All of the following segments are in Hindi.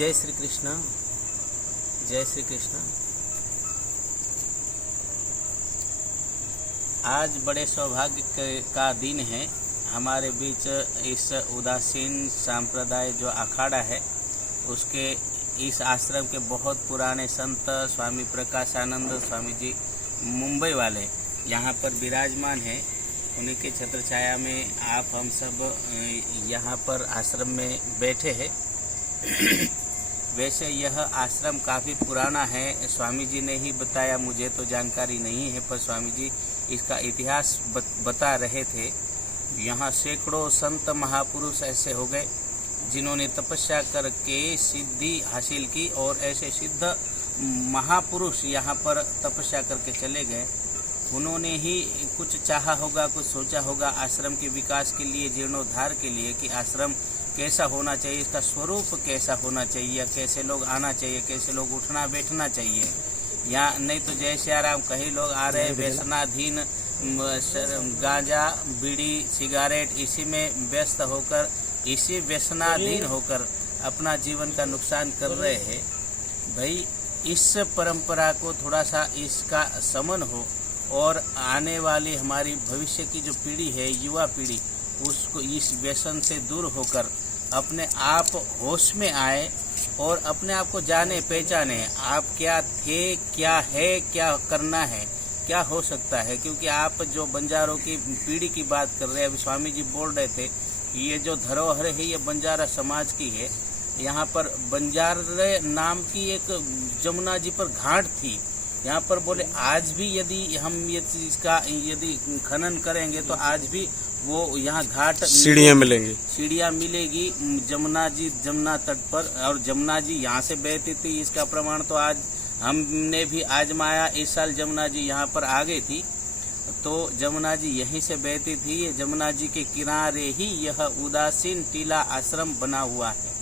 जय श्री कृष्ण, जय श्री कृष्ण। आज बड़े सौभाग्य का दिन है। हमारे बीच इस उदासीन संप्रदाय जो अखाड़ा है उसके इस आश्रम के बहुत पुराने संत स्वामी प्रकाशानंद स्वामी जी मुंबई वाले यहाँ पर विराजमान हैं। उन्हीं के छत्र छाया में आप हम सब यहाँ पर आश्रम में बैठे हैं। वैसे यह आश्रम काफ़ी पुराना है, स्वामी जी ने ही बताया, मुझे तो जानकारी नहीं है, पर स्वामी जी इसका इतिहास बता रहे थे। यहाँ सैकड़ों संत महापुरुष ऐसे हो गए जिन्होंने तपस्या करके सिद्धि हासिल की, और ऐसे सिद्ध महापुरुष यहाँ पर तपस्या करके चले गए। उन्होंने ही कुछ चाहा होगा, कुछ सोचा होगा आश्रम के विकास के लिए, जीर्णोद्धार के लिए, कि आश्रम कैसा होना चाहिए, इसका स्वरूप कैसा होना चाहिए, कैसे लोग आना चाहिए, कैसे लोग उठना बैठना चाहिए। यहाँ नहीं तो जय श्री राम कई लोग आ रहे व्यसनाधीन, गांजा बीड़ी सिगारेट इसी में व्यस्त होकर, इसी व्यसनाधीन होकर अपना जीवन का नुकसान कर रहे हैं। भाई इस परंपरा को थोड़ा सा इसका समन हो, और आने वाली हमारी भविष्य की जो पीढ़ी है, युवा पीढ़ी, उसको इस व्यसन से दूर होकर अपने आप होश में आए और अपने आप को जाने पहचाने। आप क्या थे, क्या है, क्या करना है, क्या हो सकता है। क्योंकि आप जो बंजारों की पीढ़ी की बात कर रहे हैं, अभी स्वामी जी बोल रहे थे, ये जो धरोहर है ये बंजारा समाज की है। यहाँ पर बंजारे नाम की एक जमुना जी पर घाट थी। यहाँ पर बोले आज भी यदि हम ये चीज का यदि खनन करेंगे तो आज भी वो यहाँ घाट सीढ़ियाँ मिलेंगी, सीढ़ियाँ मिलेगी जमुना जी, जमुना तट पर। और जमुना जी यहाँ से बहती थी, इसका प्रमाण तो आज हमने भी आजमाया। इस साल जमुना जी यहाँ पर आ गई थी, तो जमुना जी यहीं से बहती थी। जमुना जी के किनारे ही यह उदासीन टीला आश्रम बना हुआ है,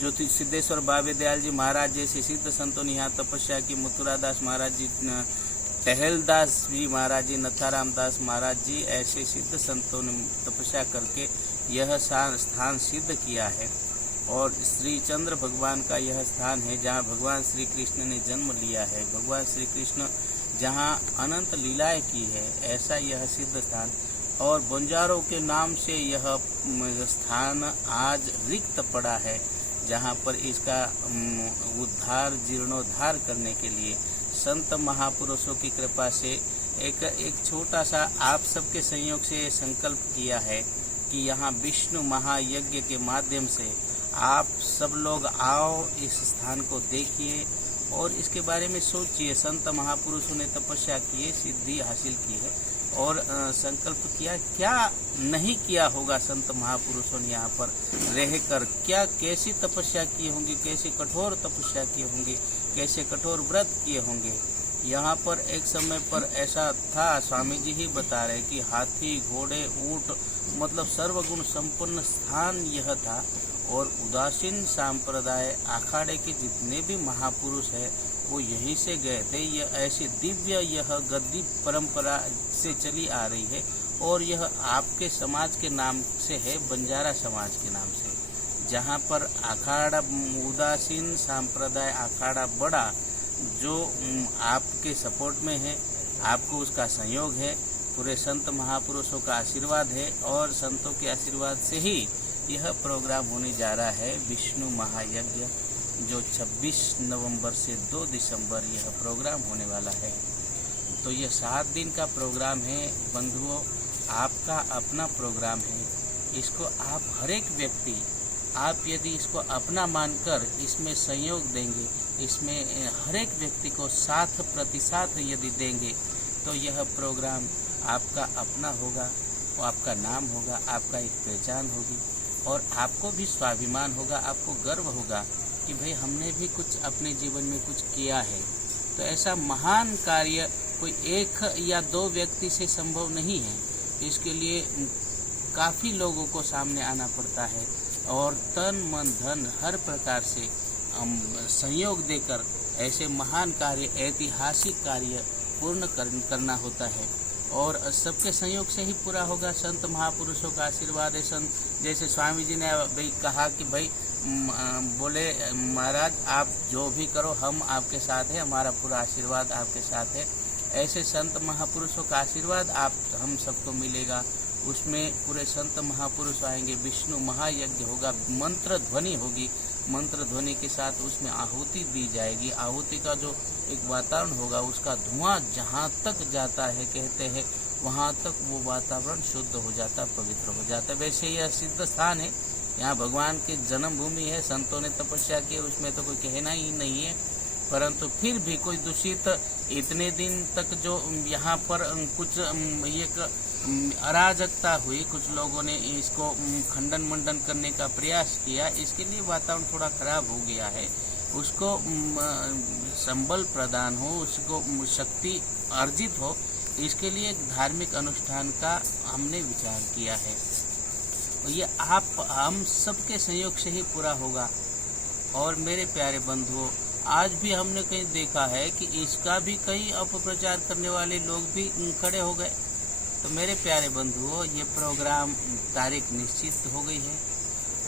जो सिद्धेश्वर बाबे दयाल जी महाराज जैसे सिद्ध संतों ने यहाँ तपस्या की। मथुरादास महाराज जी, टहलदास जी महाराज जी, नथाराम दास महाराज जी, ऐसे सिद्ध संतों ने तपस्या करके यह स्थान सिद्ध किया है। और श्री चंद्र भगवान का यह स्थान है जहाँ भगवान श्री कृष्ण ने जन्म लिया है। भगवान श्री कृष्ण जहाँ अनंत लीलाएं की है, ऐसा यह सिद्ध स्थान। और बंजारों के नाम से यह स्थान आज रिक्त पड़ा है, जहाँ पर इसका उद्धार जीर्णोद्धार करने के लिए संत महापुरुषों की कृपा से एक छोटा सा आप सबके सहयोग से संकल्प किया है कि यहाँ विष्णु महायज्ञ के माध्यम से आप सब लोग आओ, इस स्थान को देखिए और इसके बारे में सोचिए। संत महापुरुषों ने तपस्या की है, सिद्धि हासिल की है, और संकल्प किया, क्या नहीं किया होगा संत महापुरुषों ने यहाँ पर रहकर, क्या कैसी तपस्या की होंगी, कैसी कठोर तपस्या की होंगी, कैसे कठोर व्रत किए होंगे। यहाँ पर एक समय पर ऐसा था, स्वामी जी ही बता रहे कि हाथी घोड़े ऊंट मतलब सर्वगुण संपन्न स्थान यह था। और उदासीन संप्रदाय अखाड़े के जितने भी महापुरुष है वो यहीं से गए थे। यह ऐसी दिव्य यह गद्दी परंपरा से चली आ रही है, और यह आपके समाज के नाम से है, बंजारा समाज के नाम से, जहाँ पर अखाड़ा उदासीन संप्रदाय अखाड़ा बड़ा, जो आपके सपोर्ट में है, आपको उसका सहयोग है, पूरे संत महापुरुषों का आशीर्वाद है, और संतों के आशीर्वाद से ही यह प्रोग्राम होने जा रहा है। विष्णु महायज्ञ जो 26 नवंबर से 2 दिसंबर यह प्रोग्राम होने वाला है। तो यह 7 दिन का प्रोग्राम है बंधुओं, आपका अपना प्रोग्राम है। इसको आप हर एक व्यक्ति, आप यदि इसको अपना मानकर इसमें सहयोग देंगे, इसमें हर एक व्यक्ति को 7% यदि देंगे, तो यह प्रोग्राम आपका अपना होगा, वो आपका नाम होगा, आपका एक पहचान होगी, और आपको भी स्वाभिमान होगा, आपको गर्व होगा कि भाई हमने भी कुछ अपने जीवन में कुछ किया है। तो ऐसा महान कार्य कोई 1 या 2 व्यक्ति से संभव नहीं है। इसके लिए काफ़ी लोगों को सामने आना पड़ता है, और तन मन धन हर प्रकार से सहयोग देकर ऐसे महान कार्य, ऐतिहासिक कार्य पूर्ण करना होता है। और सबके सहयोग से ही पूरा होगा। संत महापुरुषों का आशीर्वाद है। संत जैसे स्वामी जी ने भाई कहा कि भाई बोले महाराज आप जो भी करो हम आपके साथ हैं, हमारा पूरा आशीर्वाद आपके साथ है। ऐसे संत महापुरुषों का आशीर्वाद आप हम सबको मिलेगा। उसमें पूरे संत महापुरुष आएंगे, विष्णु महायज्ञ होगा, मंत्र ध्वनि होगी, मंत्र ध्वनि के साथ उसमें आहुति दी जाएगी। आहुति का जो एक वातावरण होगा उसका धुआं जहाँ तक जाता है कहते हैं वहाँ तक वो वातावरण शुद्ध हो जाता, पवित्र हो जाता। वैसे यह सिद्ध स्थान है, यहाँ भगवान की जन्मभूमि है, संतों ने तपस्या की, उसमें तो कोई कहना ही नहीं है। परंतु फिर भी कोई दूषित इतने दिन तक जो यहाँ पर कुछ एक अराजकता हुई, कुछ लोगों ने इसको खंडन मंडन करने का प्रयास किया, इसके लिए वातावरण थोड़ा खराब हो गया है। उसको संबल प्रदान हो, उसको शक्ति अर्जित हो, इसके लिए एक धार्मिक अनुष्ठान का हमने विचार किया है। ये हम सबके सहयोग से ही पूरा होगा। और मेरे प्यारे बंधुओं, आज भी हमने कहीं देखा है कि इसका भी कई अपप्रचार करने वाले लोग भी खड़े हो गए। तो मेरे प्यारे बंधुओं, ये प्रोग्राम तारीख निश्चित हो गई है,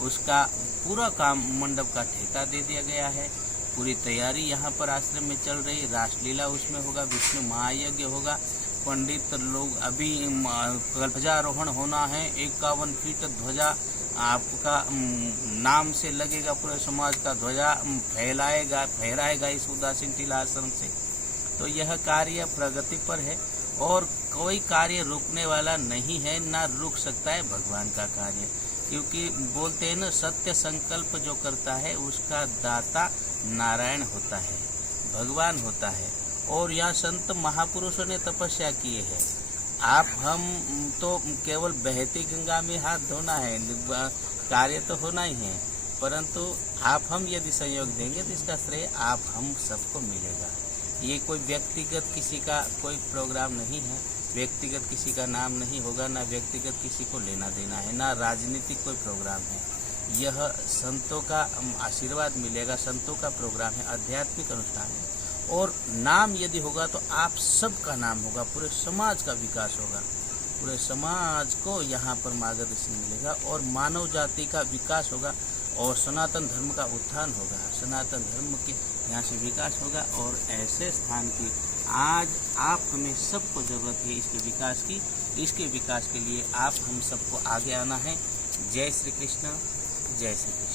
उसका पूरा काम मंडप का ठेका दे दिया गया है, पूरी तैयारी यहाँ पर आश्रम में चल रही। रासलीला उसमें होगा, विष्णु महायज्ञ होगा, पंडित लोग अभी ध्वजारोहण होना है, 51 फीट ध्वजा आपका नाम से लगेगा, पूरे समाज का ध्वजा फहराएगा इस उदासीन टीला आश्रम से। तो यह कार्य प्रगति पर है और कोई कार्य रुकने वाला नहीं है, ना रुक सकता है भगवान का कार्य। क्योंकि बोलते हैं ना, सत्य संकल्प जो करता है उसका दाता नारायण होता है, भगवान होता है। और यहाँ संत महापुरुषों ने तपस्या किए है। हम तो केवल बहती गंगा में हाथ धोना है, कार्य तो होना ही है, परंतु हम यदि सहयोग देंगे तो इसका श्रेय हम सबको मिलेगा। ये कोई व्यक्तिगत किसी का कोई प्रोग्राम नहीं है, व्यक्तिगत किसी का नाम नहीं होगा, ना व्यक्तिगत किसी को लेना देना है, ना राजनीतिक कोई प्रोग्राम है। यह संतों का आशीर्वाद मिलेगा, संतों का प्रोग्राम है, आध्यात्मिक अनुष्ठान है। और नाम यदि होगा तो आप सबका नाम होगा, पूरे समाज का विकास होगा, पूरे समाज को यहाँ पर मार्गदर्शन मिलेगा और मानव जाति का विकास होगा और सनातन धर्म का उत्थान होगा, सनातन धर्म के यहाँ से विकास होगा। और ऐसे स्थान की आज हमें सबको जरूरत है इसके विकास की। इसके विकास के लिए हम सबको आगे आना है। जय श्री कृष्ण, जय श्री कृष्ण।